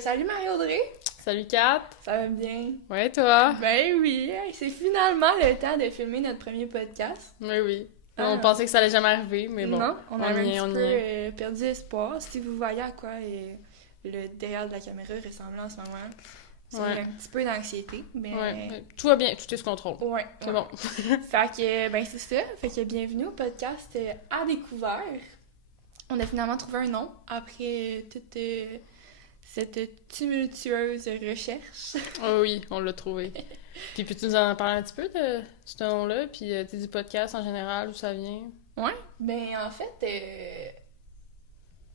Salut Marie-Audrey! Salut Kat! Ça va bien? Ouais, toi? Ben oui! C'est finalement le temps de filmer notre premier podcast. Oui. On pensait que ça allait jamais arriver, mais bon. Non, on avait un petit peu est. perdu espoir. Si vous voyez à quoi le derrière de la caméra ressemble en ce moment, c'est un petit peu d'anxiété, mais... Ouais, tout va bien, tout est sous contrôle. Ouais. C'est bon. Fait que, ben c'est ça. Fait que bienvenue au podcast À Découvert. On a finalement trouvé un nom après toute cette tumultueuse recherche. Oh oui, on l'a trouvé. Puis peux-tu nous en parler un petit peu de ce nom-là, puis du podcast en général, d'où ça vient? Ouais, ben en fait,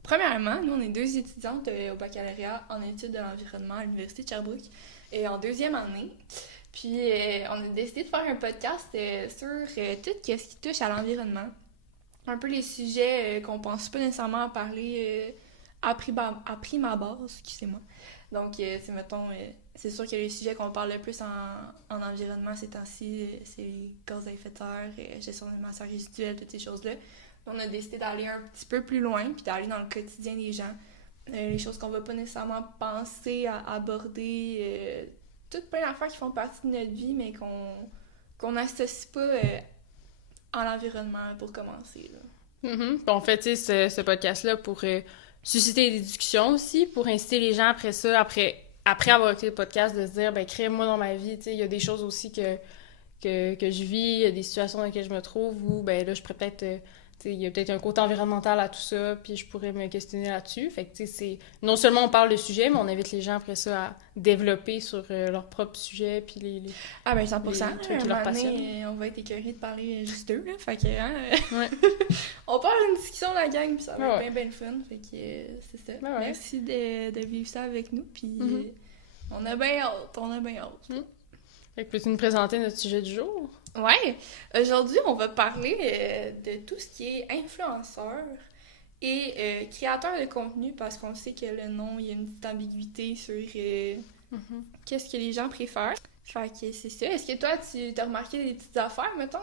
premièrement, nous on est deux étudiantes au baccalauréat en études de l'environnement à l'Université de Sherbrooke, et en deuxième année. Puis on a décidé de faire un podcast sur tout ce qui touche à l'environnement. Un peu les sujets qu'on pense pas nécessairement à parler à prime abord, excusez-moi. Donc, c'est sûr que les sujets qu'on parle le plus en environnement ces temps-ci, c'est les gaz à effet de serre, gestion des matières résiduelles, toutes ces choses-là. On a décidé d'aller un petit peu plus loin, puis d'aller dans le quotidien des gens. Les choses qu'on va pas nécessairement penser à aborder, toutes plein d'affaires qui font partie de notre vie, mais qu'on n'associe pas à l'environnement pour commencer. Là. Mm-hmm. Puis on fait, ce podcast-là pour susciter des discussions aussi, pour inciter les gens après ça, après avoir écouté le podcast, de se dire, ben, crée-moi dans ma vie, tu sais, il y a des choses aussi que je vis, il y a des situations dans lesquelles je me trouve où, ben là, je pourrais peut-être, il y a peut-être un côté environnemental à tout ça, puis je pourrais me questionner là-dessus. Fait que, tu sais, c'est... Non seulement on parle de sujet, mais on invite les gens après ça à développer sur leur propre sujet, puis les Ah ben 100%, les trucs qui leur passionnent. On va être écœurés de parler juste d'eux, là, fait que, Ouais. on part une discussion la gang, puis ça va être bien le fun, fait que c'est ça. Ouais. Merci de vivre ça avec nous, puis on a bien hâte. Fait que peux-tu nous présenter notre sujet du jour? Ouais, aujourd'hui, on va parler de tout ce qui est influenceur et créateur de contenu, parce qu'on sait que le nom, il y a une petite ambiguïté sur qu'est-ce que les gens préfèrent. Fait que c'est ça. Est-ce que toi, tu as remarqué des petites affaires, mettons?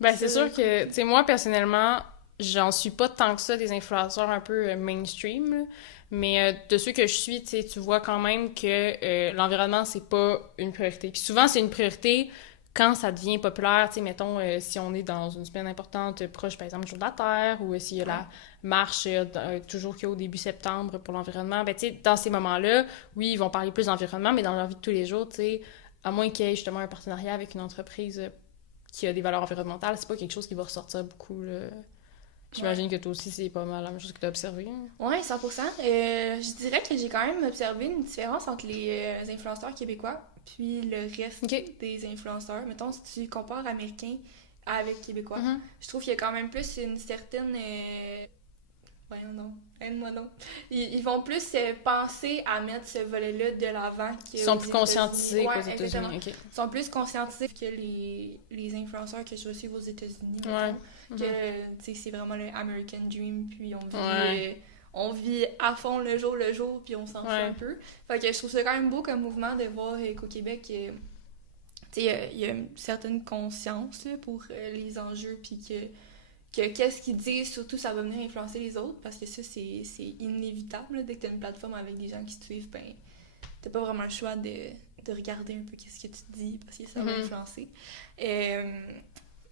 Ben, c'est sûr que, tu sais, moi, personnellement, j'en suis pas tant que ça des influenceurs un peu mainstream, là. Mais de ceux que je suis, tu sais, tu vois quand même que l'environnement, c'est pas une priorité. Puis souvent, c'est une priorité quand ça devient populaire, tu sais, mettons, si on est dans une semaine importante, proche, par exemple, du Jour de la Terre, ou s'il y a la marche toujours qu'il y a au début septembre pour l'environnement, ben, tu sais, dans ces moments-là, oui, ils vont parler plus d'environnement, mais dans leur vie de tous les jours, tu sais, à moins qu'il y ait justement un partenariat avec une entreprise qui a des valeurs environnementales, c'est pas quelque chose qui va ressortir beaucoup, là. J'imagine que toi aussi, c'est pas mal la même chose que tu as observé. Ouais, 100%. Je dirais que j'ai quand même observé une différence entre les influenceurs québécois puis le reste des influenceurs. Mettons, si tu compares américains avec québécois, je trouve qu'il y a quand même plus une certaine... Voyons donc, aide-moi donc. Ils vont plus penser à mettre ce volet-là de l'avant. Ils sont plus conscientisés qu'aux États-Unis. Ils sont plus conscientisés que les influenceurs que je vois aux États-Unis. Ouais. Que c'est vraiment le American Dream, puis on vit à fond le jour, puis on s'en fout un peu. Fait que je trouve ça quand même beau comme mouvement de voir qu'au Québec, il y a une certaine conscience là, pour les enjeux, puis que qu'est-ce qu'ils disent, surtout, ça va venir influencer les autres, parce que ça, c'est inévitable. Là, dès que tu as une plateforme avec des gens qui te suivent, ben, t'as pas vraiment le choix de regarder un peu qu'est-ce que tu te dis, parce que ça va influencer.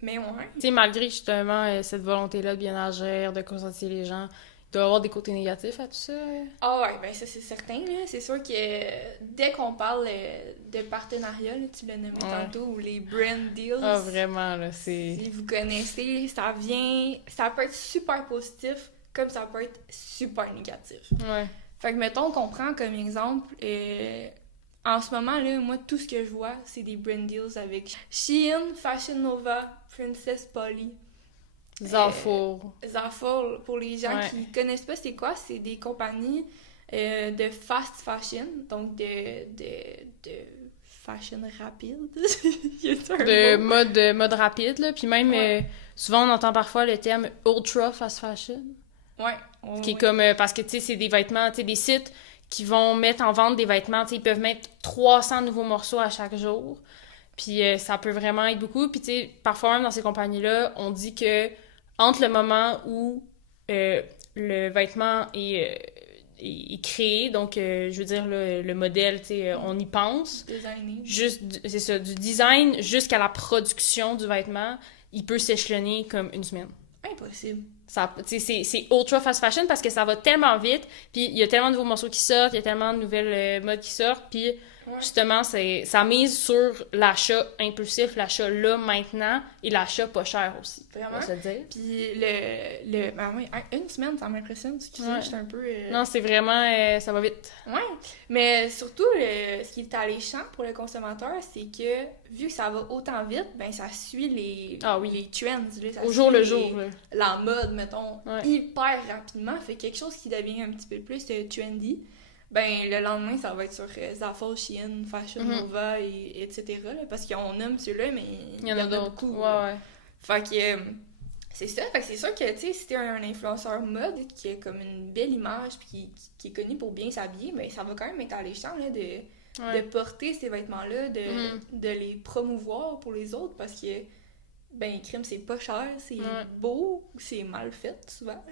Mais ouais. Tu sais, malgré justement cette volonté-là de bien agir, de conscientiser les gens, il doit y avoir des côtés négatifs à tout ça. Ah ouais, ben ça c'est certain, là. C'est sûr que dès qu'on parle de partenariat, là, tu l'as nommé tantôt, ou les brand deals. Ah vraiment, là, c'est... Si vous connaissez, ça peut être super positif, comme ça peut être super négatif. Ouais. Fait que mettons qu'on prend comme exemple... En ce moment, là, moi, tout ce que je vois, c'est des brand deals avec Shein, Fashion Nova, Princess Polly. Zaful. Zaful, pour les gens qui connaissent pas c'est quoi, c'est des compagnies de fast fashion, donc de fashion rapide. de mode rapide, là. Puis même, souvent, on entend parfois le terme ultra fast fashion. Ouais. Qui est comme... parce que, tu sais, c'est des vêtements, tu sais, des sites qui vont mettre en vente des vêtements, tu sais, ils peuvent mettre 300 nouveaux morceaux à chaque jour. Puis ça peut vraiment être beaucoup. Puis, tu sais, parfois même dans ces compagnies-là, on dit que entre le moment où le vêtement est est créé. Donc, je veux dire, le modèle, tu sais, on y pense. Designé. C'est ça, du design jusqu'à la production du vêtement, il peut s'échelonner comme une semaine. Impossible. C'est ultra fast fashion parce que ça va tellement vite, puis il y a tellement de nouveaux morceaux qui sortent, il y a tellement de nouvelles modes qui sortent, puis justement, ça mise sur l'achat impulsif, l'achat là, maintenant, et l'achat pas cher aussi. Vraiment. On va se le dire. Puis une semaine, ça m'impressionne. Excusez, j'étais un peu... Non, c'est vraiment... ça va vite. Ouais, mais surtout, ce qui est alléchant pour le consommateur, c'est que, vu que ça va autant vite, ben ça suit les trends, là, ça au jour suit le jour. Là. La mode, mettons, hyper rapidement. Fait quelque chose qui devient un petit peu plus trendy, ben le lendemain, ça va être sur Zaful, Shein, Fashion Nova, etc. Là, parce qu'on nomme ceux-là, mais il y en a beaucoup. Ouais. Fait que... c'est ça, fait que c'est sûr que, tu sais, si t'es un influenceur mode qui a comme une belle image puis qui est connu pour bien s'habiller, ben ça va quand même être alléchant, là, de porter ces vêtements-là, de les promouvoir pour les autres, parce que, ben, crème, c'est pas cher, c'est beau, c'est mal fait, souvent.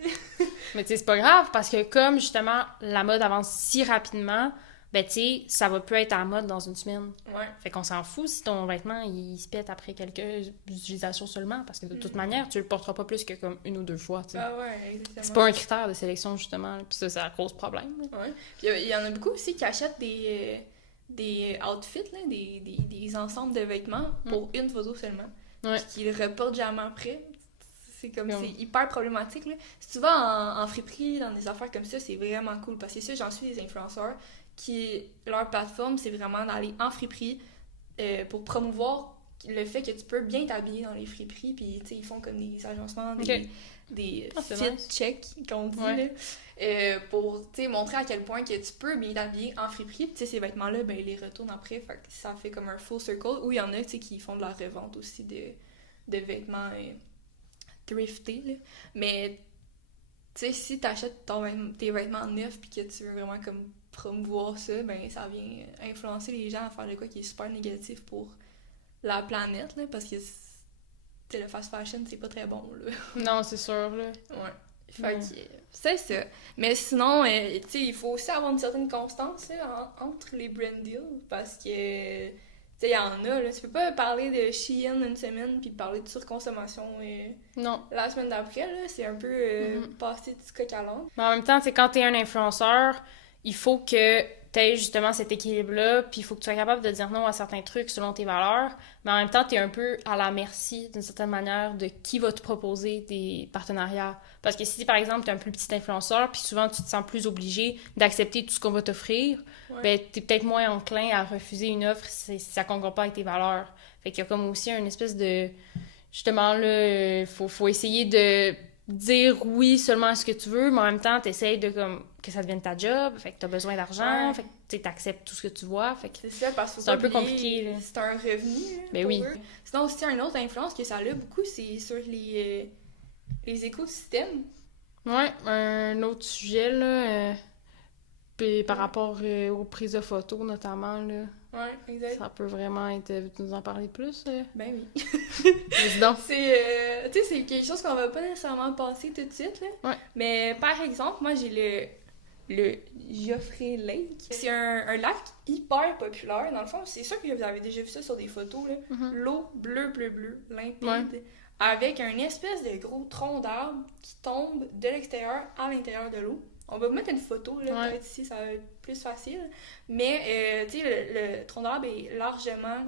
Mais tu sais, c'est pas grave, parce que comme, justement, la mode avance si rapidement, ben, tu sais, ça va plus être à la mode dans une semaine. Ouais. Fait qu'on s'en fout si ton vêtement, il se pète après quelques utilisations seulement, parce que de toute manière, tu le porteras pas plus que comme une ou deux fois, tu sais. Ah ouais, exactement. C'est pas un critère de sélection, justement, puis ça cause problème. Là. Ouais. Puis il y en a beaucoup aussi qui achètent des outfits, là, des ensembles de vêtements pour une photo seulement. Ouais. Puis qu'ils reportent jamais après. C'est comme, c'est hyper problématique, là. Si tu vas en friperie, dans des affaires comme ça, c'est vraiment cool, parce que ça, j'en suis des influenceurs qui, leur plateforme, c'est vraiment d'aller en friperie pour promouvoir le fait que tu peux bien t'habiller dans les friperies, puis tu sais, ils font comme des agencements, des fit checks, qu'on dit, là, pour, tu sais, montrer à quel point que tu peux bien t'habiller en friperie, puis tu sais, ces vêtements-là, ben, ils les retournent après, fait que ça fait comme un full circle, ou il y en a, tu sais, qui font de la revente aussi de vêtements thriftés, là, mais tu sais, si t'achètes tes vêtements neufs puis que tu veux vraiment comme promouvoir ça, ben ça vient influencer les gens à faire de quoi qui est super négatif pour la planète, là, parce que le fast fashion, c'est pas très bon, là. Non, c'est sûr, là. Ouais. Fait que c'est ça. Mais sinon, tu sais, il faut aussi avoir une certaine constance, là, entre les brand deals, parce que, tu sais, il y en a, là. Tu peux pas parler de Shein une semaine puis parler de surconsommation non. La semaine d'après, là. C'est un peu passer du coq à l'âne. Mais en même temps, tu sais, quand t'es un influenceur, il faut que t'aies justement cet équilibre-là, puis il faut que tu sois capable de dire non à certains trucs selon tes valeurs, mais en même temps, t'es un peu à la merci, d'une certaine manière, de qui va te proposer des partenariats. Parce que si, par exemple, t'es un plus petit influenceur, puis souvent, tu te sens plus obligé d'accepter tout ce qu'on va t'offrir, ben, t'es peut-être moins enclin à refuser une offre si ça ne concorde pas avec tes valeurs. Fait qu'il y a comme aussi une espèce de... Justement, là, faut essayer de dire oui seulement à ce que tu veux, mais en même temps, t'essayes de comme que ça devienne ta job, fait que t'as besoin d'argent, fait que tu t'acceptes tout ce que tu vois, fait que c'est ça, parce que c'est un peu compliqué, là. C'est un revenu, là, ben pour oui. eux. Sinon aussi, un autre influence que ça a beaucoup, c'est sur les écosystèmes. Ouais, un autre sujet, là, puis par rapport aux prises de photos, notamment, là. Ouais, exact. Ça peut vraiment être... Tu nous en parler plus? Ben oui. Vas-y donc. C'est, tu sais, c'est quelque chose qu'on va pas nécessairement passer tout de suite, là. Ouais. Mais par exemple, moi, j'ai le Joffre Lake. C'est un lac hyper populaire. Dans le fond, c'est sûr que vous avez déjà vu ça sur des photos, là. L'eau bleu, limpide, avec un espèce de gros tronc d'arbre qui tombe de l'extérieur à l'intérieur de l'eau. On va vous mettre une photo, là, peut-être ici, ça va être plus facile. Mais, tu sais, le tronc d'arbre est largement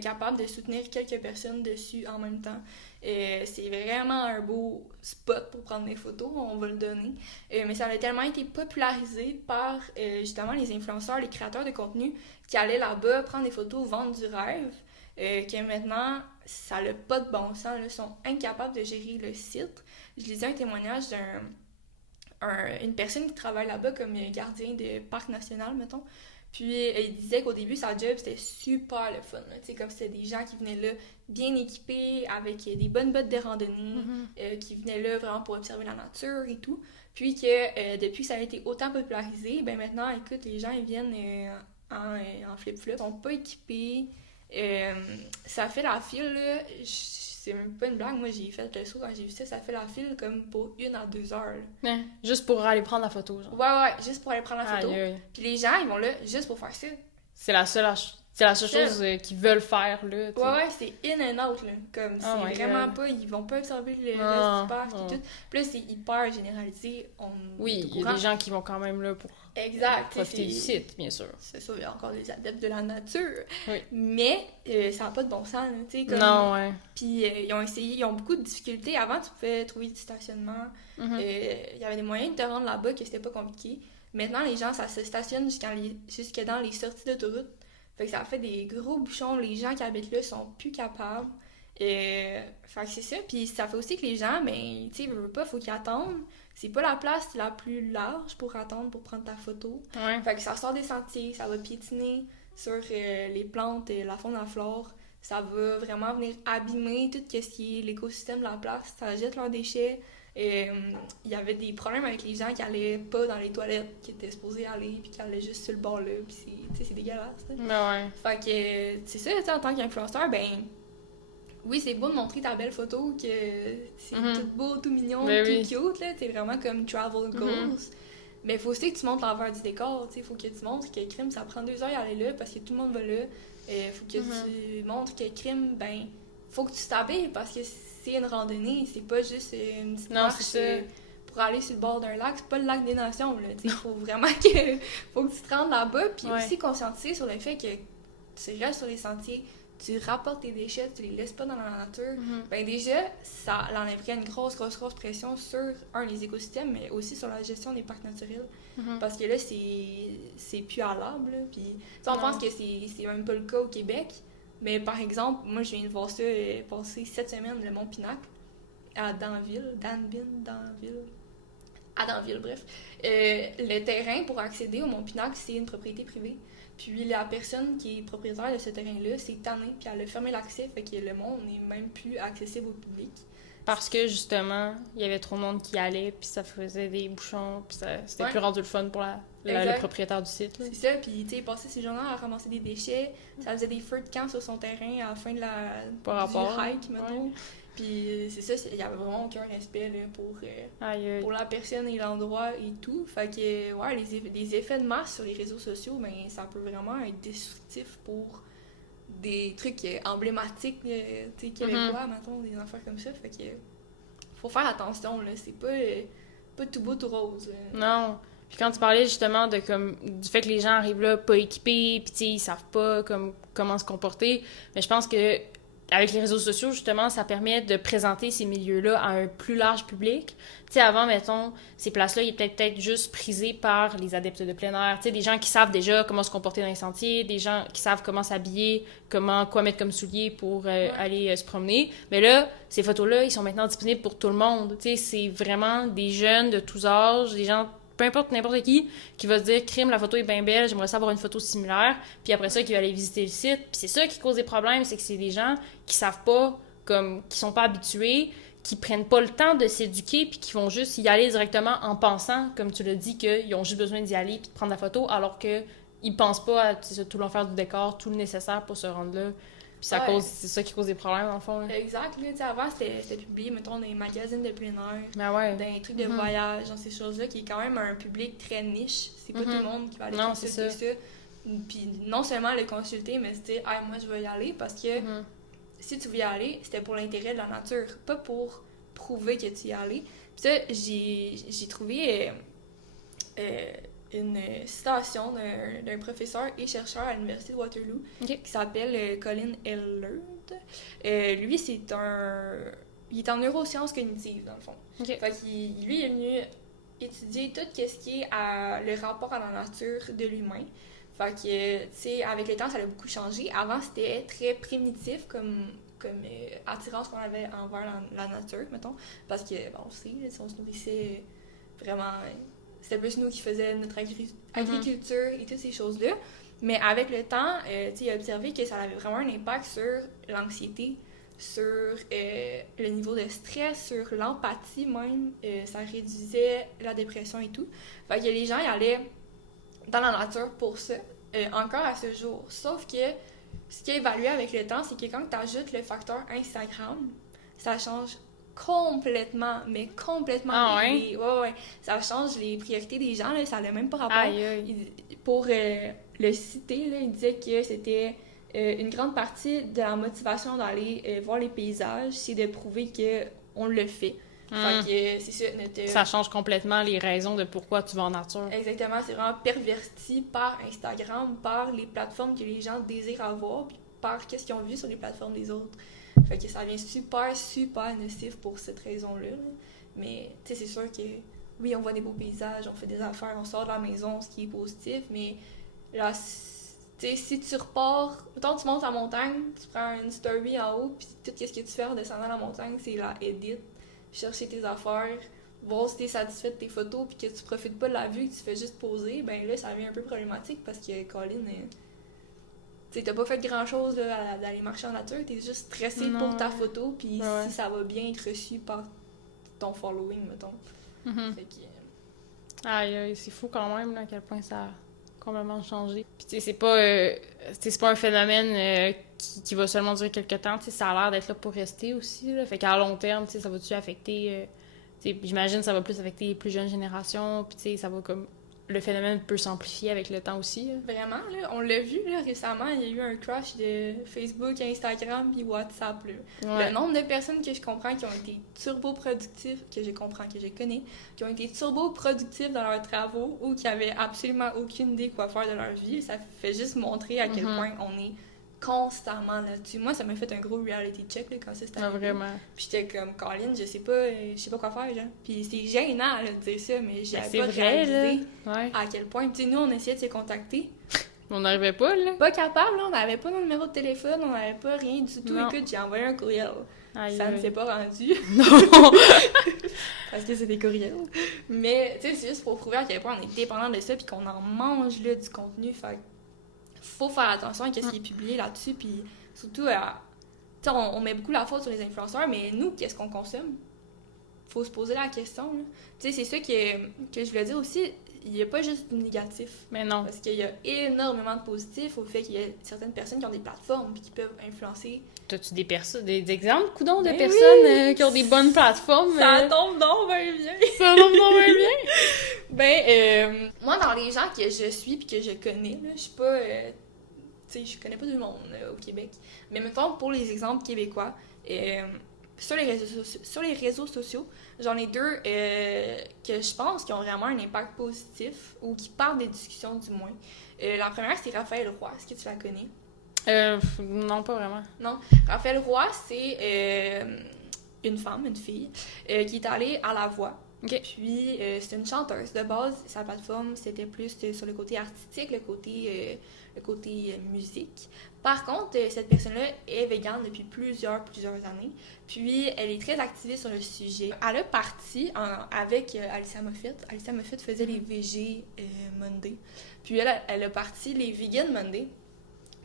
capable de soutenir quelques personnes dessus en même temps. C'est vraiment un beau spot pour prendre des photos, on va le donner. Mais ça a tellement été popularisé par, justement, les influenceurs, les créateurs de contenu qui allaient là-bas prendre des photos, vendre du rêve, que maintenant, ça n'a pas de bon sens. Là, ils sont incapables de gérer le site. Je lisais un témoignage une personne qui travaille là-bas comme gardien de parc national, mettons. Puis il disait qu'au début, sa job, c'était super le fun. Tu sais, comme c'était des gens qui venaient là bien équipés, avec des bonnes bottes de randonnée, qui venaient là vraiment pour observer la nature et tout. Puis que depuis que ça a été autant popularisé, ben maintenant, écoute, les gens, ils viennent en flip-flop, ils sont pas équipés. Ça fait la file, là. c'est même pas une blague, moi j'ai fait le saut quand j'ai vu ça fait la file comme pour 1 à 2 heures. Là. Ouais, juste pour aller prendre la photo, genre. Ouais, juste pour aller prendre la photo. Aïe. Puis les gens, ils vont là juste pour faire ça. C'est la seule chose qu'ils veulent faire, là. T'sais. Ouais, c'est in and out, là. Comme, c'est vraiment pas... Ils vont pas observer le reste du parc et tout. Puis là, c'est hyper généralisé. Oui, il y a des gens qui vont quand même là pour profiter du site, bien sûr. C'est sûr, il y a encore des adeptes de la nature. Oui. Mais ça n'a pas de bon sens, tu sais. Non, ouais. Puis ils ont beaucoup de difficultés. Avant, tu pouvais trouver du stationnement. Il y avait des moyens de te rendre là-bas que c'était pas compliqué. Maintenant, les gens, ça se stationne jusque dans les sorties d'autoroute. Fait que ça fait des gros bouchons. Les gens qui habitent là sont plus capables. Fait que c'est ça. Puis ça fait aussi que les gens, ben, tu sais, veulent pas, faut qu'ils attendent. C'est pas la place la plus large pour attendre pour prendre ta photo. Ouais. Fait que ça sort des sentiers, ça va piétiner sur les plantes et la faune, la flore. Ça va vraiment venir abîmer tout ce qui est l'écosystème de la place. Ça jette leurs déchets. Il y avait des problèmes avec les gens qui allaient pas dans les toilettes, qui étaient supposés aller, puis qui allaient juste sur le bord là, puis c'est dégueulasse. Mais ouais. Fait que c'est ça, tu sais, en tant qu'influenceur, ben oui, c'est beau de montrer ta belle photo, que c'est tout beau, tout mignon, tout cute, là, t'es vraiment comme travel goals. Mais faut aussi que tu montres l'envers du décor, tu sais, faut que tu montres que crime, ça prend 2 heures à aller là, parce que tout le monde va là. Faut que tu montres que crime, ben, faut que tu t'habilles, parce que c'est une randonnée, c'est pas juste une petite marche pour aller sur le bord d'un lac, c'est pas le lac des Nations, là, tu sais, faut vraiment faut que tu te rendes là-bas, puis aussi conscientiser sur le fait que tu restes sur les sentiers, tu rapportes tes déchets, tu les laisses pas dans la nature, ben déjà, ça enlèverait une grosse pression sur, les écosystèmes, mais aussi sur la gestion des parcs naturels, parce que là, c'est plus à l'arbre, là, puis on pense que c'est même pas le cas au Québec. Mais par exemple, moi je viens de voir ça passer cette semaine, le Mont Pinacle, à Danville, bref. Le terrain pour accéder au Mont Pinacle, c'est une propriété privée. Puis la personne qui est propriétaire de ce terrain-là s'est tannée, puis elle a fermé l'accès, fait que le mont n'est même plus accessible au public. Parce que justement, il y avait trop de monde qui allait, puis ça faisait des bouchons, puis c'était plus rendu le fun pour le propriétaire du site. Là. C'est ça, puis tu sais, il passait ses journées à ramasser des déchets, ça faisait des feux de camp sur son terrain à la fin de du hike, mettons. Ouais. Puis c'est ça, il y avait vraiment aucun respect là, pour la personne et l'endroit et tout. Fait que, ouais, les effets de masse sur les réseaux sociaux, ben ça peut vraiment être destructif pour des trucs emblématiques, tu sais, québécois, mettons, des affaires comme ça. Fait que faut faire attention, là, c'est pas tout beau, tout rose. Là. Non. Puis quand tu parlais justement du fait que les gens arrivent là pas équipés, puis tu sais, ils savent pas comment se comporter, mais je pense que avec les réseaux sociaux, justement, ça permet de présenter ces milieux-là à un plus large public. Tu sais, avant, mettons, ces places-là, ils étaient peut-être juste prisées par les adeptes de plein air. Tu sais, des gens qui savent déjà comment se comporter dans les sentiers, des gens qui savent comment s'habiller, quoi mettre comme souliers pour aller se promener. Mais là, ces photos-là, ils sont maintenant disponibles pour tout le monde. Tu sais, c'est vraiment des jeunes de tous âges, des gens... peu importe, n'importe qui va se dire « Crime, la photo est bien belle, j'aimerais ça avoir une photo similaire. » Puis après ça, qui va aller visiter le site. Puis c'est ça qui cause des problèmes, c'est que c'est des gens qui savent pas, qui sont pas habitués, qui prennent pas le temps de s'éduquer, puis qui vont juste y aller directement en pensant, comme tu l'as dit, qu'ils ont juste besoin d'y aller puis de prendre la photo, alors qu'ils pensent pas à tout l'enfer du décor, tout le nécessaire pour se rendre là. Puis c'est ça qui cause des problèmes, dans le fond. Là. Exact. Là, avant, c'était publié, mettons, dans les magazines de plein air, dans les trucs de voyage, dans ces choses-là, qui est quand même un public très niche. C'est pas tout le monde qui va aller consulter ça. Puis non seulement le consulter, mais se dire « moi, je veux y aller », parce que si tu veux y aller, c'était pour l'intérêt de la nature, pas pour prouver que tu y allais. Puis ça, j'ai trouvé... une citation d'un professeur et chercheur à l'Université de Waterloo qui s'appelle Colin Ellard. Lui, il est en neurosciences cognitives, dans le fond. Fait qu'il, lui, il est venu étudier tout ce qui est le rapport à la nature de l'humain. Fait que, tu sais, avec le temps, ça a beaucoup changé. Avant, c'était très primitif comme attirance qu'on avait envers la nature, mettons. Parce que, bon, on sait, on se nourrissait vraiment... C'était plus nous qui faisions notre agriculture et toutes ces choses-là. Mais avec le temps, il a observé que ça avait vraiment un impact sur l'anxiété, sur le niveau de stress, sur l'empathie même. Ça réduisait la dépression et tout. Fait que les gens y allaient dans la nature pour ça, encore à ce jour. Sauf que ce qui a évalué avec le temps, c'est que quand tu ajoutes le facteur Instagram, ça change complètement, mais complètement. Ah ouais? Ouais. Ça change les priorités des gens, là, ça n'a même pas rapport. Aïe, aïe. Pour le citer, là, il disait que c'était une grande partie de la motivation d'aller voir les paysages, c'est de prouver qu'on le fait. Fait que c'est ça, Ça change complètement les raisons de pourquoi tu vas en nature. Exactement, c'est vraiment perverti par Instagram, par les plateformes que les gens désirent avoir, puis par qu'est-ce qu'ils ont vu sur les plateformes des autres. Fait que ça devient super, super nocif pour cette raison-là. Là. Mais, tu sais, c'est sûr que, oui, on voit des beaux paysages, on fait des affaires, on sort de la maison, ce qui est positif, mais là, tu sais, si tu repars, autant tu montes la montagne, tu prends une story en haut, puis tout ce que tu fais en descendant la montagne, c'est la edit, chercher tes affaires, voir si t'es satisfait de tes photos, puis que tu profites pas de la vue, que tu fais juste poser, ben là, ça devient un peu problématique parce que Colin, tu sais, t'as pas fait grand-chose là, d'aller marcher en nature, t'es juste stressé pour ta photo, puis si ça va bien être reçu par ton following, mettons. Fait que... Aïe, c'est fou quand même, là, à quel point ça a complètement changé. Puis tu sais, c'est pas un phénomène qui va seulement durer quelques temps, tu sais, ça a l'air d'être là pour rester aussi, là. Fait qu'à long terme, tu sais, ça va-tu affecter... j'imagine que ça va plus affecter les plus jeunes générations, puis tu sais, ça va comme... Le phénomène peut s'amplifier avec le temps aussi. Là. Vraiment, là, on l'a vu là, récemment, il y a eu un crash de Facebook, Instagram puis WhatsApp. Là. Ouais. Le nombre de personnes que je comprends qui ont été turbo-productifs, que je connais, qui ont été turbo-productifs dans leurs travaux ou qui avaient absolument aucune idée quoi faire de leur vie, ça fait juste montrer à quel point on est constamment là-dessus. Moi, ça m'a fait un gros reality check là, quand ça s'est arrivé. Vraiment. Puis j'étais comme, Colin, je sais pas quoi faire, genre. Puis c'est gênant là, de dire ça, mais j'avais pas réalisé à quel point. Puis nous, on essayait de se contacter. On n'arrivait pas, là. Pas capable, là. On n'avait pas nos numéros de téléphone, on n'avait pas rien du tout. Non. Écoute, j'ai envoyé un courriel. Ça ne s'est pas rendu. Non! Parce que c'est des courriels. Mais, tu sais, c'est juste pour prouver à quel point on est dépendant de ça, puis qu'on en mange, là, du contenu. Fait faut faire attention à ce qui est publié là-dessus, puis surtout, on met beaucoup la faute sur les influenceurs, mais nous, qu'est-ce qu'on consomme? Faut se poser la question. Tu sais, c'est ça que je voulais dire aussi, il n'y a pas juste du négatif. Mais non. Parce qu'il y a énormément de positifs au fait qu'il y a certaines personnes qui ont des plateformes et qui peuvent influencer. T'as-tu des exemples, coudoncs, de personnes qui ont des bonnes plateformes? Ça tombe donc bien bien! Ça tombe donc bien bien! Moi, dans les gens que je suis puis que je connais, là, je suis pas... tu sais, je connais pas tout le monde au Québec. Mais mettons, pour les exemples québécois, sur les réseaux sociaux, j'en ai deux que je pense qui ont vraiment un impact positif ou qui parlent des discussions du moins. La première, c'est Raphaël Roy. Est-ce que tu la connais? Non, pas vraiment. Non. Raphaël Roy, c'est une fille, qui est allée à La Voix. Okay. Puis, c'est une chanteuse. De base, sa plateforme, c'était plus sur le côté artistique, le côté musique. Par contre, cette personne-là est végane depuis plusieurs années. Puis, elle est très activiste sur le sujet. Elle a parti avec Alicia Moffett. Alicia Moffett faisait les VG Monday. Puis, elle a parti les Vegan Monday.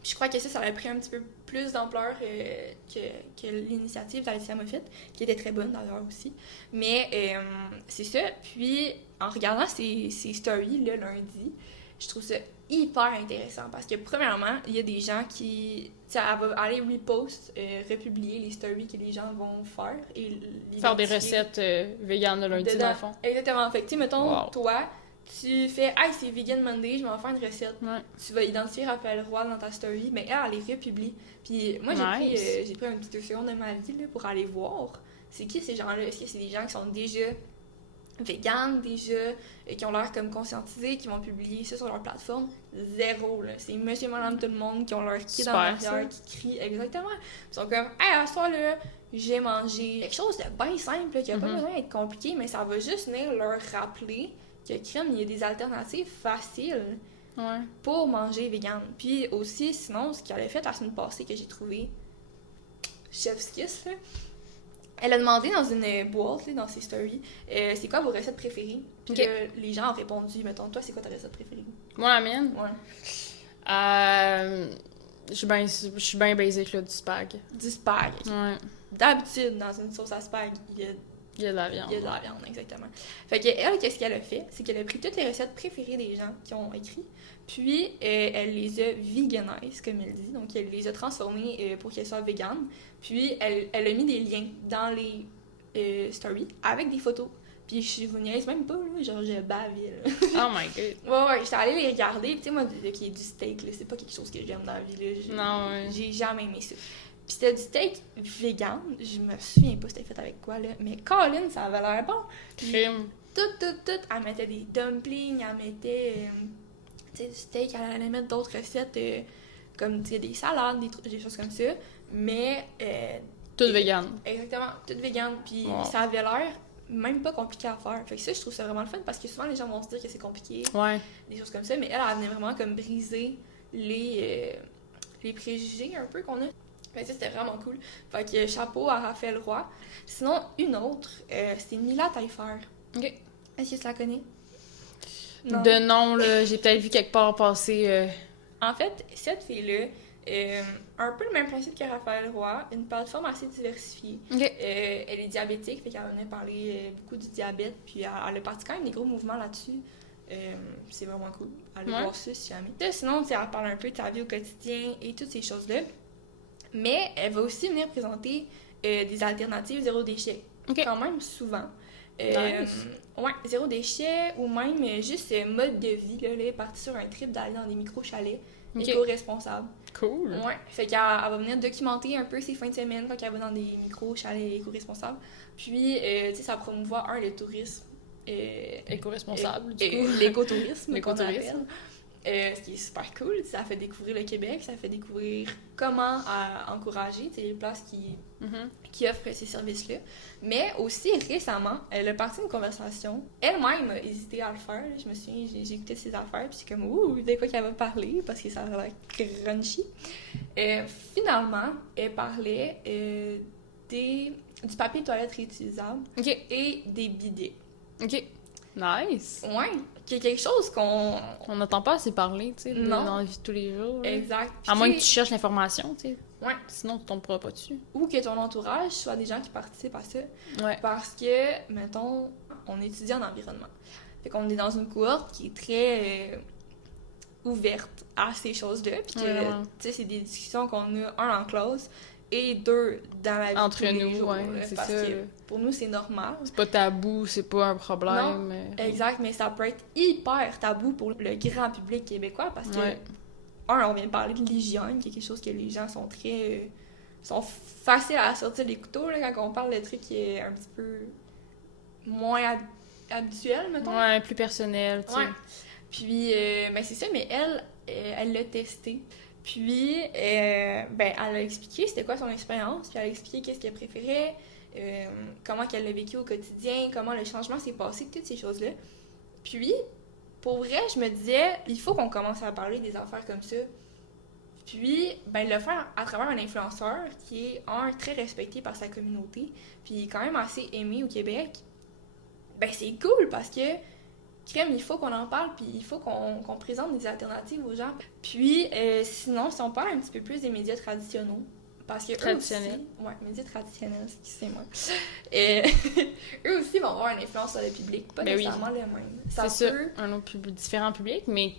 Puis, je crois que ça a pris un petit peu plus d'ampleur que l'initiative d'Alicia Moffett, qui était très bonne d'ailleurs aussi. Mais c'est ça. Puis, en regardant ses stories le lundi, je trouve ça hyper intéressant parce que, premièrement, il y a des gens qui... Elle va aller repost, republier les stories que les gens vont faire. Et faire des recettes véganes le lundi, dans le fond. Exactement. Fait que, tu sais, mettons, toi, tu fais « Hey, c'est Vegan Monday, je vais en faire une recette. Ouais. » Tu vas identifier Raphaël Roy dans ta story, mais elle les republie. Puis moi, j'ai pris un petit 2 secondes de ma vie là, pour aller voir c'est qui ces gens-là. Est-ce que c'est des gens qui sont déjà véganes, qui ont l'air comme conscientisés, qui vont publier ça sur leur plateforme? Zéro, là. C'est monsieur, madame, tout le monde qui ont leur kid dans l'arrière, qui crient exactement. Ils sont comme « Hey, à ce soir-là, j'ai mangé quelque chose de bien simple, là, qui n'a pas besoin d'être compliqué, mais ça va juste venir leur rappeler que crème, il y a des alternatives faciles pour manger vegan. » Puis aussi, sinon, ce qu'elle a fait la semaine passée que j'ai trouvé chef's kiss, là, elle a demandé dans une boîte, là, dans ses stories, c'est quoi vos recettes préférées? Puis les gens ont répondu, mettons, toi, c'est quoi ta recette préférée? Moi, la mienne? Ouais. Je suis bien basic, là, du spag. Du spag. Ouais. D'habitude, dans une sauce à spag, il y a Il y a de la viande. Il y a de la viande, exactement. Fait que elle, qu'est-ce qu'elle a fait? C'est qu'elle a pris toutes les recettes préférées des gens qui ont écrit, puis elle les a veganisées, comme elle dit. Donc, elle les a transformées pour qu'elles soient véganes. Puis, elle a mis des liens dans les stories avec des photos. Puis, je vous niaise même pas, là, genre, je bavais, là. Oh my god. Ouais, j'étais allée les regarder. Puis, tu sais, moi, qui est du steak, là, c'est pas quelque chose que j'aime dans la vie, là. Non, ouais. J'ai jamais aimé ça. Puis c'était du steak vegan. Je me souviens pas c'était fait avec quoi, là. Mais Colin, ça avait l'air bon. Crime. Tout. Elle mettait des dumplings, elle mettait tu sais, du steak, elle allait mettre d'autres recettes comme tu sais, des salades, des choses comme ça. Mais. Tout vegan. Exactement, tout vegan. Puis Wow. ça avait l'air même pas compliqué à faire. Fait que ça, je trouve ça vraiment le fun parce que souvent les gens vont se dire que c'est compliqué, Ouais. des choses comme ça. Mais elle venait vraiment comme briser les préjugés un peu qu'on a. Mais ça, c'était vraiment cool. Fait que chapeau à Raphaël Roy. Sinon, une autre, c'est Mila Taillefer. Ok. Est-ce que tu la connais? De nom, là, j'ai peut-être vu quelque part passer. En fait, cette fille-là, un peu le même principe que Raphaël Roy, une plateforme assez diversifiée. Ok. Elle est diabétique, fait qu'elle venait parler beaucoup du diabète, puis elle a parti quand même des gros mouvements là-dessus. C'est vraiment cool. Allez voir ça si jamais. Sinon, elle parle un peu de sa vie au quotidien et toutes ces choses-là. Mais elle va aussi venir présenter des alternatives zéro déchet. Okay. Quand même souvent. Nice. Ouais, zéro déchet ou même juste mode de vie. Là, elle est partie sur un trip d'aller dans des micro-chalets éco-responsables. Cool. Ouais, fait qu'elle va venir documenter un peu ses fins de semaine quand elle va dans des micro-chalets éco-responsables. Puis, tu sais, ça promouvoit, le tourisme. Éco-responsable, du coup. L'écotourisme. L'écotourisme. Ce qui est super cool, ça fait découvrir le Québec, ça fait découvrir comment encourager les places qui offrent ces services-là. Mais aussi, récemment, elle a parti une conversation. Elle-même a hésité à le faire. Je me souviens, j'ai écouté ses affaires, puis c'est comme, ouh, de quoi qu'elle va parler, parce que ça a l'air crunchy. Finalement, elle parlait du papier de toilette réutilisable et des bidets. Ok. Nice. Ouais, qui est quelque chose qu'on... On n'entend pas assez parler, tu sais, dans la vie de tous les jours. Là. Exact. À moins que tu cherches l'information, tu sais. Ouais. Sinon, tu tomberas pas dessus. Ou que ton entourage soit des gens qui participent à ça. Ouais. Parce que, mettons, on étudie en environnement. Fait qu'on est dans une cohorte qui est très ouverte à ces choses-là. Puis que, tu sais, c'est des discussions qu'on a, en classe, et 2, dans la vie entre de tous nous, les jours, c'est parce ça. que pour nous, c'est normal. C'est pas tabou, c'est pas un problème. Non, exact, mais ça peut être hyper tabou pour le grand public québécois parce que, on vient de parler de l'hygiène, qui est quelque chose que les gens sont très... sont faciles à sortir des couteaux, là, quand on parle de trucs qui est un petit peu moins habituel, mettons. Ouais, plus personnel, tu sais. Ouais. Puis, ben c'est ça, mais elle l'a testé. Puis, ben, elle a expliqué c'était quoi son expérience, puis elle a expliqué qu'est-ce qu'elle préférait, comment qu'elle l'a vécu au quotidien, comment le changement s'est passé, toutes ces choses-là. Puis, pour vrai, je me disais, il faut qu'on commence à parler des affaires comme ça. Puis, ben, le faire à travers un influenceur qui est, très respecté par sa communauté, puis quand même assez aimé au Québec, ben, c'est cool parce que crème, il faut qu'on en parle, puis il faut qu'on présente des alternatives aux gens. Puis, sinon, si on parle un petit peu plus des médias traditionnels, parce que traditionnels. Ouais, médias traditionnels, excusez-moi. Eux aussi vont avoir une influence sur le public, pas nécessairement le même. C'est ça, un autre différent public, mais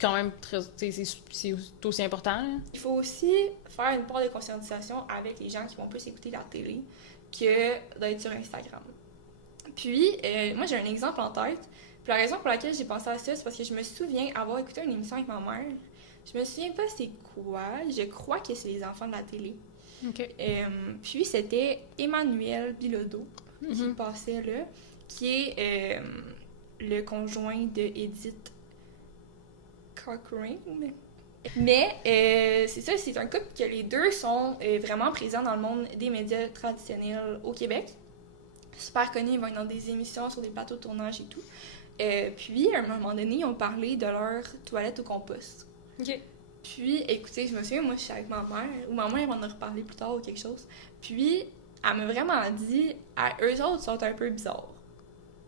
quand même, c'est aussi important. Là. Il faut aussi faire une part de conscientisation avec les gens qui vont plus écouter la télé que d'être sur Instagram. Puis, moi, j'ai un exemple en tête. Puis la raison pour laquelle j'ai pensé à ça, c'est parce que je me souviens avoir écouté une émission avec ma mère. Je me souviens pas c'est quoi. Je crois que c'est Les Enfants de la télé. Okay. Puis c'était Emmanuel Bilodeau qui passait là, qui est le conjoint de Edith Cochrane. Mais c'est ça, c'est un couple que les deux sont vraiment présents dans le monde des médias traditionnels au Québec. Super connus, ils vont être dans des émissions sur des plateaux de tournage et tout. Puis, à un moment donné, ils ont parlé de leur toilette au compost. OK. Puis, écoutez, je me souviens, moi, je suis avec ma mère, ou ma mère va en reparler plus tard ou quelque chose. Puis, elle m'a vraiment dit, eux autres sont un peu bizarres.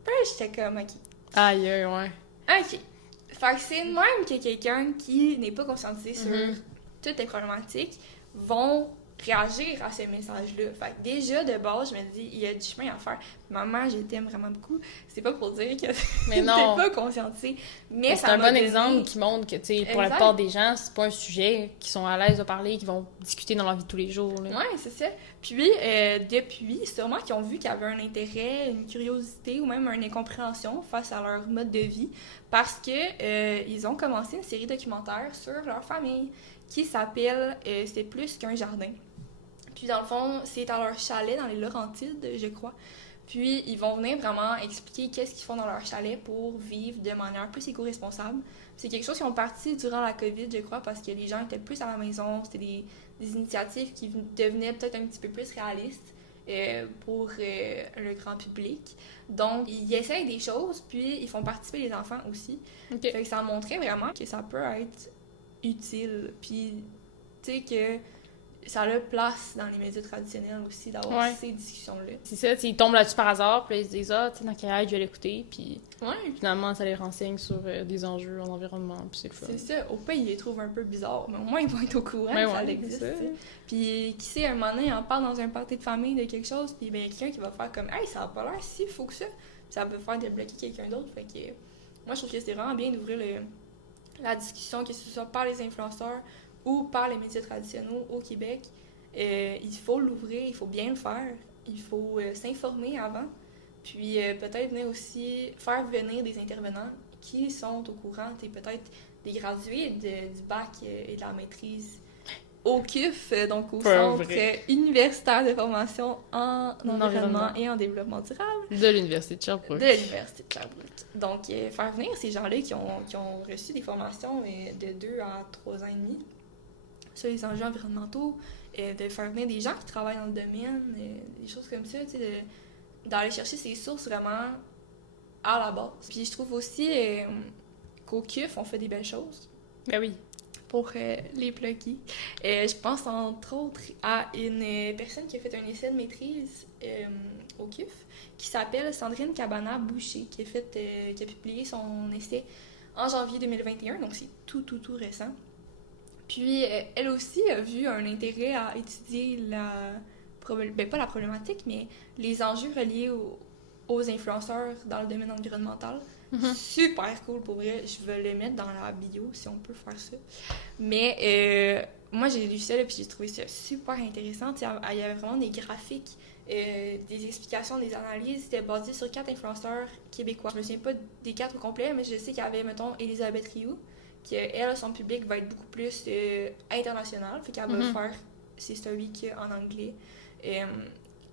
Puis, j'étais comme, OK. Aïe, ouais. OK. Fait que c'est de même que quelqu'un qui n'est pas conscientisé sur toutes les problématiques vont réagir à ces messages-là. Fait que déjà, de base, je me dis, il y a du chemin à faire. Maman, je t'aime vraiment beaucoup. C'est pas pour dire que Mais t'es non. pas conscientisée. Mais C'est ça un m'a bon donné... exemple qui montre que, tu sais, pour la Exact. plupart des gens, c'est pas un sujet qu'ils sont à l'aise de parler, qu'ils vont discuter dans leur vie de tous les jours. Là. Ouais, c'est ça. Puis, depuis, sûrement qu'ils ont vu qu'il y avait un intérêt, une curiosité ou même une incompréhension face à leur mode de vie parce que ils ont commencé une série documentaire sur leur famille qui s'appelle C'est plus qu'un jardin. Puis, dans le fond, c'est à leur chalet dans les Laurentides, je crois. Puis, ils vont venir vraiment expliquer qu'est-ce qu'ils font dans leur chalet pour vivre de manière plus éco-responsable. C'est quelque chose qui ont parti durant la COVID, je crois, parce que les gens étaient plus à la maison. C'était des initiatives qui devenaient peut-être un petit peu plus réalistes pour le grand public. Donc, ils essayent des choses, puis ils font participer les enfants aussi. Okay. Fait que ça montrait vraiment que ça peut être utile. Puis, tu sais, que ça a place dans les médias traditionnels aussi d'avoir ces discussions-là. C'est ça, ils tombent là-dessus par hasard, puis ils se disent « Ah, tu sais, dans quelle âge je vais l'écouter? » Puis finalement, ça les renseigne sur des enjeux en environnement, puis c'est le fun. C'est ça. Au pays, ils les trouvent un peu bizarres, mais au moins, ils vont être au courant que ça existe. Puis qui sait, un moment donné, on parle dans un party de famille de quelque chose, puis ben, il y a quelqu'un qui va faire comme « Hey, ça a pas l'air si fou que ça! » Ça peut faire débloquer quelqu'un d'autre. Fait que moi, je trouve que c'est vraiment bien d'ouvrir la discussion, que ce soit par les influenceurs ou par les médias traditionnels au Québec. Il faut l'ouvrir, il faut bien le faire, il faut s'informer avant, puis peut-être venir aussi faire venir des intervenants qui sont au courant, peut-être des gradués du bac et de la maîtrise au CUF, donc au Centre universitaire de formation en environnement et en développement durable. De l'Université de Sherbrooke. De l'Université de Sherbrooke. Donc, faire venir ces gens-là qui ont reçu des formations de 2 à 3 ans et demi sur les enjeux environnementaux, de faire venir des gens qui travaillent dans le domaine, des choses comme ça, tu sais, d'aller chercher ces sources vraiment à la base. Puis je trouve aussi qu'au CUF, on fait des belles choses. Ben oui. Pour les pluggies. Je pense entre autres à une personne qui a fait un essai de maîtrise au CUF qui s'appelle Sandrine Cabana-Boucher, qui a publié son essai en janvier 2021, donc c'est tout récent. Puis, elle aussi a vu un intérêt à étudier pas la problématique, mais les enjeux reliés aux influenceurs dans le domaine environnemental. Mm-hmm. Super cool, pour vrai. Je vais le mettre dans la bio, si on peut faire ça. Mais moi, j'ai lu ça, là, puis j'ai trouvé ça super intéressant. Il y avait vraiment des graphiques, des explications, des analyses. C'était basé sur 4 influenceurs québécois. Je me souviens pas des 4 au complet, mais je sais qu'il y avait, mettons, Elisabeth Rioux, qu'elle, son public va être beaucoup plus international, fait qu'elle va faire ses stories en anglais,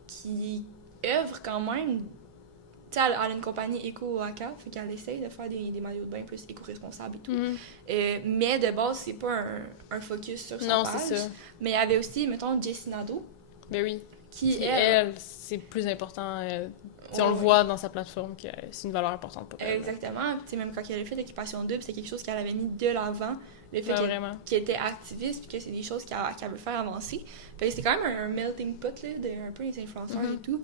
qui œuvre quand même, tu sais, elle a une compagnie Eco-Oaka, fait qu'elle essaye de faire des maillots de bain plus éco-responsables et tout, mais de base, c'est pas un focus sur sa page. Non, c'est ça. Mais il y avait aussi, mettons, Jessie Nadeau. Ben oui. Qui elle, c'est plus important... on le voit dans sa plateforme que c'est une valeur importante pour elle. Exactement. Puis même quand elle a fait Occupation Double, c'est quelque chose qu'elle avait mis de l'avant. Le fait qu'elle était activiste, puis que c'est des choses qu'elle veut faire avancer. Fait que c'était quand même un melting pot là, de un peu les influenceurs et tout.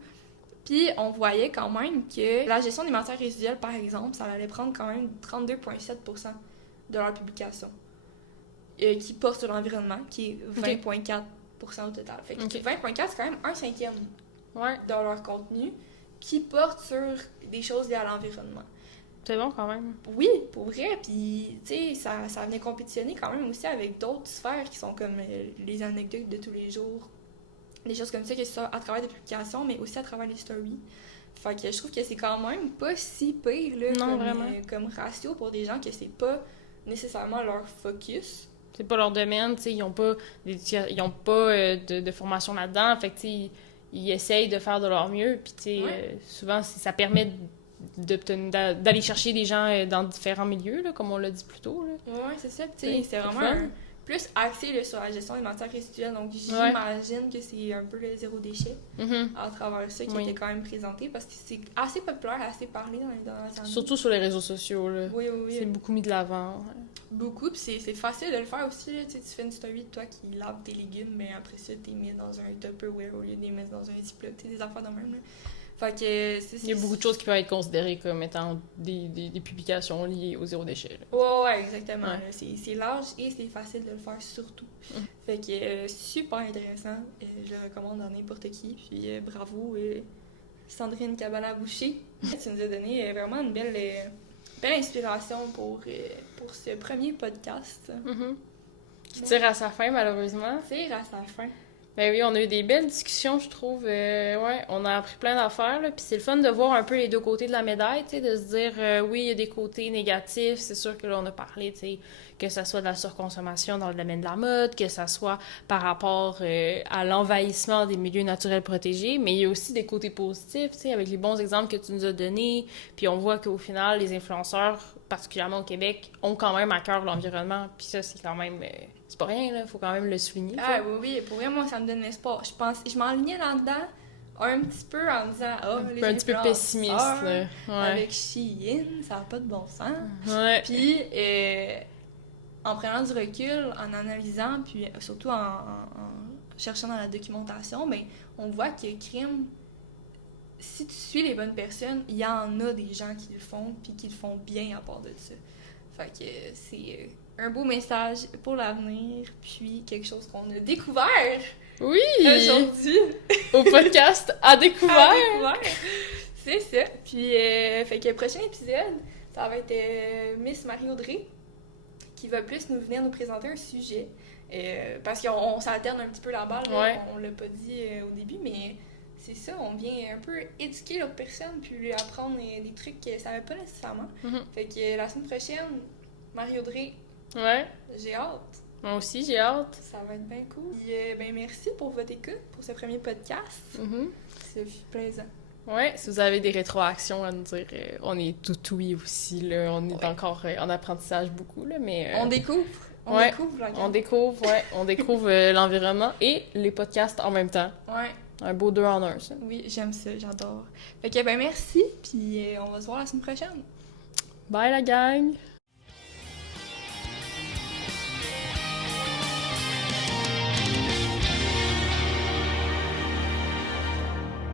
Puis on voyait quand même que la gestion des matières résiduelles, par exemple, ça allait prendre quand même 32,7% de leur publication qui porte sur l'environnement, qui est 20,4% au total. Fait que 20,4%, c'est quand même 1/5 de leur contenu qui porte sur des choses liées à l'environnement. C'est bon quand même. Oui, pour vrai. Puis, tu sais, ça venait compétitionner quand même aussi avec d'autres sphères qui sont comme les anecdotes de tous les jours. Des choses comme ça, que ce soit à travers des publications, mais aussi à travers les stories. Fait que je trouve que c'est quand même pas si pire là, comme ratio pour des gens que c'est pas nécessairement leur focus. C'est pas leur domaine, tu sais, ils ont pas, de formation là-dedans. Fait que, tu sais, ils essayent de faire de leur mieux, puis tu sais, souvent ça permet d'aller chercher des gens dans différents milieux, là, comme on l'a dit plus tôt. Oui, c'est ça. C'est vraiment plus axé là, sur la gestion des matières résiduelles, donc j'imagine que c'est un peu le zéro déchet à travers ça qui était quand même présenté, parce que c'est assez populaire, assez parlé dans les dernières années. Surtout sur les réseaux sociaux, là. Oui. C'est beaucoup mis de l'avant. Beaucoup, puis c'est facile de le faire aussi, là. Tu fais une story de toi qui lave tes légumes, mais après ça, t'es mis dans un Tupperware au lieu de les mettre dans un Ziploc, des affaires de même, là. Fait que Il y a beaucoup de choses qui peuvent être considérées comme étant des publications liées au zéro déchet. Là. Ouais, exactement. Ouais. Là. C'est large et c'est facile de le faire surtout. Fait que super intéressant. Je le recommande à n'importe qui. Puis bravo, Sandrine Cabana-Boucher. Tu nous as donné vraiment une belle inspiration pour ce premier podcast. Qui tire à sa fin, malheureusement. Tire à sa fin. Ben oui, on a eu des belles discussions, je trouve. Ouais, on a appris plein d'affaires, là. Puis c'est le fun de voir un peu les deux côtés de la médaille, tu sais, de se dire, oui, il y a des côtés négatifs. C'est sûr que là, on a parlé, tu sais, que ça soit de la surconsommation dans le domaine de la mode, que ça soit par rapport à l'envahissement des milieux naturels protégés. Mais il y a aussi des côtés positifs, tu sais, avec les bons exemples que tu nous as donnés. Puis on voit qu'au final, les influenceurs, particulièrement au Québec, ont quand même à cœur l'environnement. Puis ça, c'est quand même... c'est pas rien, là. Faut quand même le souligner. Ah oui, pour vrai, moi, ça me donne l'espoir. Je m'enlignais là-dedans un petit peu en disant les un petit peu pessimiste, là. Ouais. Avec Shein, ça n'a pas de bon sens. Ouais. Puis, en prenant du recul, en analysant, puis surtout en cherchant dans la documentation, ben, on voit que crime, si tu suis les bonnes personnes, il y en a des gens qui le font, puis qui le font bien à part de ça. Fait que c'est un beau message pour l'avenir, puis quelque chose qu'on a découvert Oui! aujourd'hui Au podcast à découvert! C'est ça. Puis, fait que le prochain épisode, ça va être Miss Marie-Audrey, qui va plus venir nous présenter un sujet. Parce qu'on s'alterne un petit peu la balle, ouais. On l'a pas dit au début, mais c'est ça, on vient un peu éduquer l'autre personne, puis lui apprendre des trucs qu'elle savait pas nécessairement. Fait que la semaine prochaine, Marie-Audrey, ouais. J'ai hâte. Moi aussi, j'ai hâte. Ça va être bien cool. Puis, ben, merci pour votre écoute, pour ce premier podcast. Ça fut plaisant. Ouais, si vous avez des rétroactions à nous dire, on est tout oui aussi, là. On est encore en apprentissage beaucoup, là, mais... On découvre. On découvre l'environnement et les podcasts en même temps. Ouais. Un beau 2 en 1, ça. Oui, j'aime ça, j'adore. Fait que, ben, merci, puis on va se voir la semaine prochaine. Bye, la gang!